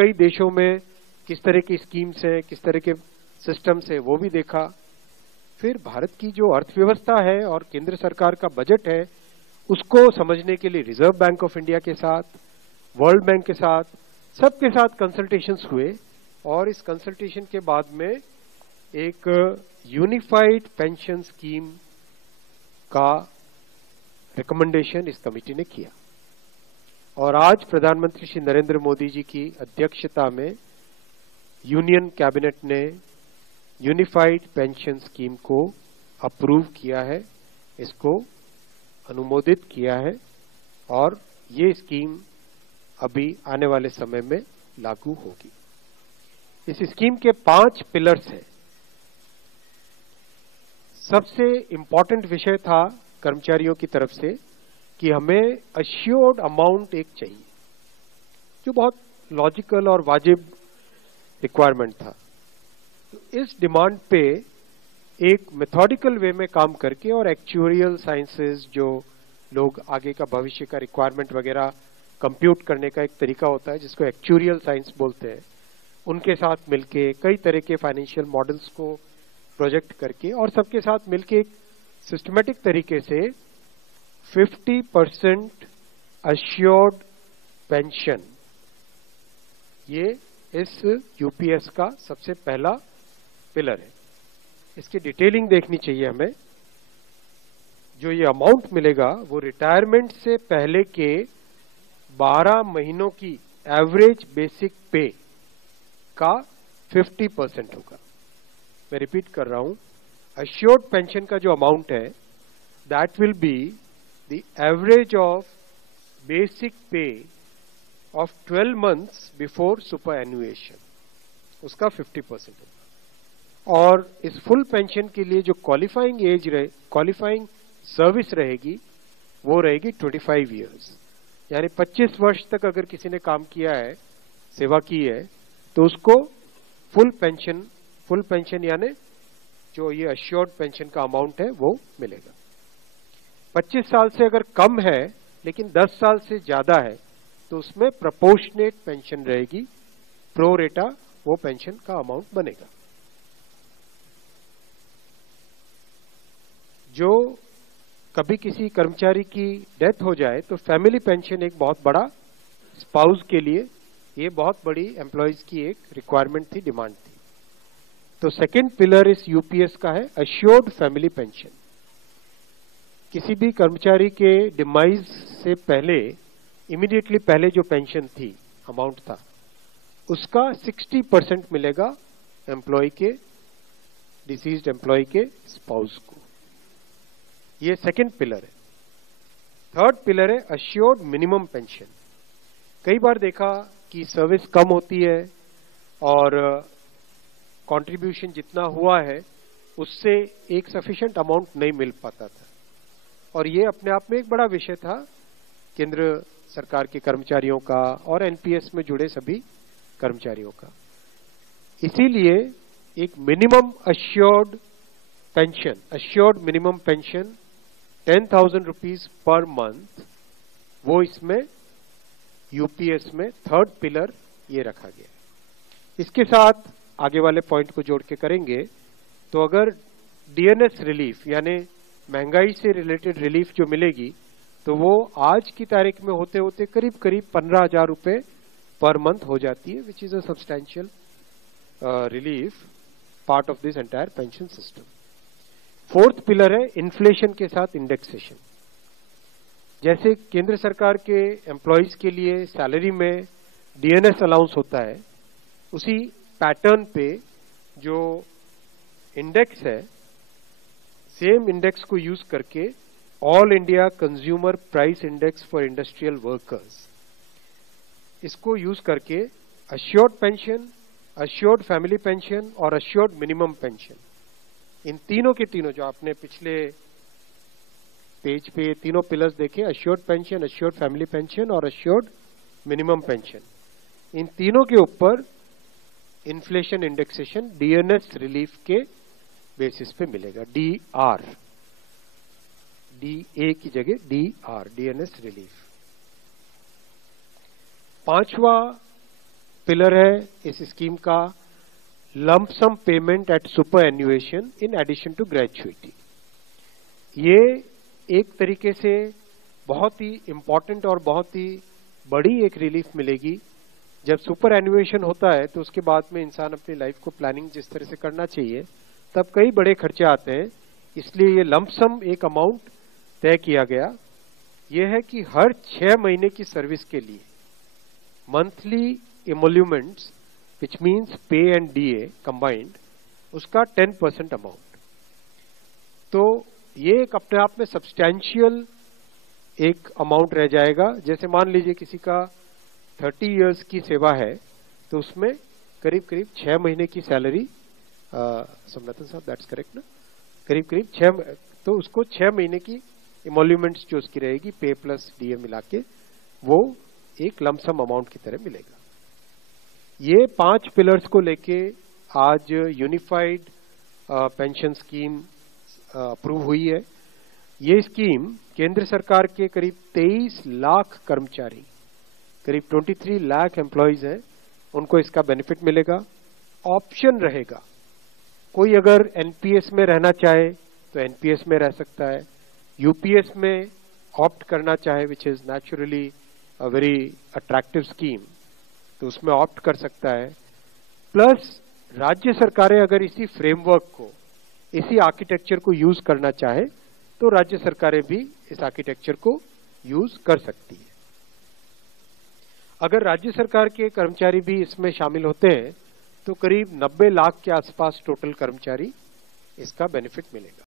कई देशों में किस तरह की स्कीम्स हैं, किस तरह के सिस्टम्स है, वो भी देखा। फिर भारत की जो अर्थव्यवस्था है और केंद्र सरकार का बजट है, उसको समझने के लिए रिजर्व बैंक ऑफ इंडिया के साथ, वर्ल्ड बैंक के साथ, सबके साथ कंसल्टेशंस हुए और इस कंसल्टेशन के बाद में एक यूनिफाइड पेंशन स्कीम का रिकमेंडेशन इस कमेटी ने किया। और आज प्रधानमंत्री श्री नरेंद्र मोदी जी की अध्यक्षता में यूनियन कैबिनेट ने यूनिफाइड पेंशन स्कीम को अप्रूव किया है, इसको अनुमोदित किया है और ये स्कीम अभी आने वाले समय में लागू होगी। इस स्कीम के 5 पिलर्स हैं। सबसे इंपॉर्टेंट विषय था कर्मचारियों की तरफ से कि हमें अश्योर्ड अमाउंट एक चाहिए, जो बहुत लॉजिकल और वाजिब रिक्वायरमेंट था। तो इस डिमांड पे एक मेथोडिकल वे में काम करके और एक्चुअरियल साइंसेस, जो लोग आगे का भविष्य का रिक्वायरमेंट वगैरह कंप्यूट करने का एक तरीका होता है जिसको एक्चुअरियल साइंस बोलते हैं, उनके साथ मिलके कई तरह के फाइनेंशियल मॉडल्स को प्रोजेक्ट करके और सबके साथ मिलके एक सिस्टमेटिक तरीके से 50% अश्योर्ड पेंशन, ये इस यूपीएस का सबसे पहला पिलर है। इसकी डिटेलिंग देखनी चाहिए हमें। जो ये अमाउंट मिलेगा वो रिटायरमेंट से पहले के 12 महीनों की एवरेज बेसिक पे का 50% होगा। मैं रिपीट कर रहा हूं, अश्योर्ड पेंशन का जो अमाउंट है that will be the average of basic पे ऑफ 12 मंथ्स बिफोर सुपर एनुएशन, उसका 50% होगा। और इस फुल पेंशन के लिए जो क्वालिफाइंग सर्विस रहेगी वो रहेगी 25 इयर्स, यानी 25 वर्ष तक अगर किसी ने काम किया है, सेवा की है, तो उसको फुल पेंशन यानी जो ये अश्योर्ड पेंशन का अमाउंट है वो मिलेगा। 25 साल से अगर कम है लेकिन 10 साल से ज्यादा है तो उसमें प्रोपोर्शनेट पेंशन रहेगी, प्रो रेटा वो पेंशन का अमाउंट बनेगा। जो कभी किसी कर्मचारी की डेथ हो जाए तो फैमिली पेंशन एक बहुत बड़ा, स्पाउस के लिए ये बहुत बड़ी एम्प्लॉयज की एक रिक्वायरमेंट थी, डिमांड थी। तो सेकंड पिलर इस यूपीएस का है अश्योर्ड फैमिली पेंशन। किसी भी कर्मचारी के डिमाइज से पहले, इमीडिएटली पहले जो पेंशन थी, अमाउंट था, उसका 60% मिलेगा एम्प्लॉय के, डिसीज्ड एम्प्लॉय के स्पाउस को। ये सेकंड पिलर है। थर्ड पिलर है अश्योर्ड मिनिमम पेंशन। कई बार देखा कि सर्विस कम होती है और कंट्रीब्यूशन जितना हुआ है उससे एक सफिशिएंट अमाउंट नहीं मिल पाता था, और ये अपने आप में एक बड़ा विषय था केंद्र सरकार के कर्मचारियों का और एनपीएस में जुड़े सभी कर्मचारियों का। इसीलिए एक minimum assured pension, assured minimum pension 10,000 rupees per month, वो इसमें यूपीएस में थर्ड पिलर ये रखा गया। इसके साथ आगे वाले पॉइंट को जोड़ के करेंगे तो अगर डीएनएस रिलीफ यानी महंगाई से रिलेटेड रिलीफ जो मिलेगी तो वो आज की तारीख में होते होते करीब करीब 15,000 रुपए पर मंथ हो जाती है, which is a substantial relief part of this entire pension system. Fourth pillar है इन्फ्लेशन के साथ इंडेक्सेशन। जैसे केंद्र सरकार के एम्प्लॉयज के लिए सैलरी में डीएनएस अलाउंस होता है, उसी पैटर्न पे जो इंडेक्स है, सेम इंडेक्स को यूज करके all India consumer price index for industrial workers, इसको यूज करके assured pension, assured family pension और अश्योर्ड मिनिमम पेंशन, इन तीनों के तीनों जो आपने पिछले पेज पे ये तीनों पिलर्स देखे, assured pension, assured family pension और अश्योर्ड मिनिमम पेंशन, इन तीनों के ऊपर इन्फ्लेशन इंडेक्सेशन डीएनएस रिलीफ के बेसिस पे मिलेगा। डीआर, डीए की जगह डीआर, डीएनएस रिलीफ। पांचवा पिलर है इस स्कीम का lump sum payment at superannuation in addition to gratuity. ये एक तरीके से बहुत ही इंपॉर्टेंट और बहुत ही बड़ी एक रिलीफ मिलेगी। जब सुपर एन्युएशन होता है तो उसके बाद में इंसान अपनी लाइफ को प्लानिंग जिस तरह से करना चाहिए तब कई बड़े खर्चे आते हैं, इसलिए ये लंप सम एक अमाउंट तय किया गया। यह है कि हर 6 महीने की सर्विस के लिए मंथली एमोल्यूमेंट्स विच मीन्स पे एंड डीए कंबाइंड उसका 10% अमाउंट। तो ये एक अपने आप में सब्सटैंशियल एक अमाउंट रह जाएगा। जैसे मान लीजिए किसी का 30 इयर्स की सेवा है तो उसमें करीब करीब 6 महीने की सैलरी, सोमनाथन साहब दैट्स करेक्ट ना, करीब करीब 6, तो उसको 6 महीने की इमोल्यूमेंट्स जो उसकी रहेगी पे प्लस डीए मिला के वो एक लमसम अमाउंट की तरह मिलेगा। ये 5 पिलर्स को लेके आज यूनिफाइड पेंशन स्कीम अप्रूव हुई है। ये स्कीम केंद्र सरकार के करीब 23 लाख कर्मचारी, करीब 23 लाख एम्प्लॉयज हैं, उनको इसका बेनिफिट मिलेगा। ऑप्शन रहेगा, कोई अगर एनपीएस में रहना चाहे तो एनपीएस में रह सकता है, यूपीएस में ऑप्ट करना चाहे which is naturally a very attractive scheme तो उसमें ऑप्ट कर सकता है। प्लस राज्य सरकारें अगर इसी फ्रेमवर्क को, इसी आर्किटेक्चर को यूज करना चाहे तो राज्य सरकारें भी इस आर्किटेक्चर को यूज कर सकती है। अगर राज्य सरकार के कर्मचारी भी इसमें शामिल होते हैं तो करीब 90 लाख के आसपास टोटल कर्मचारी इसका बेनिफिट मिलेगा।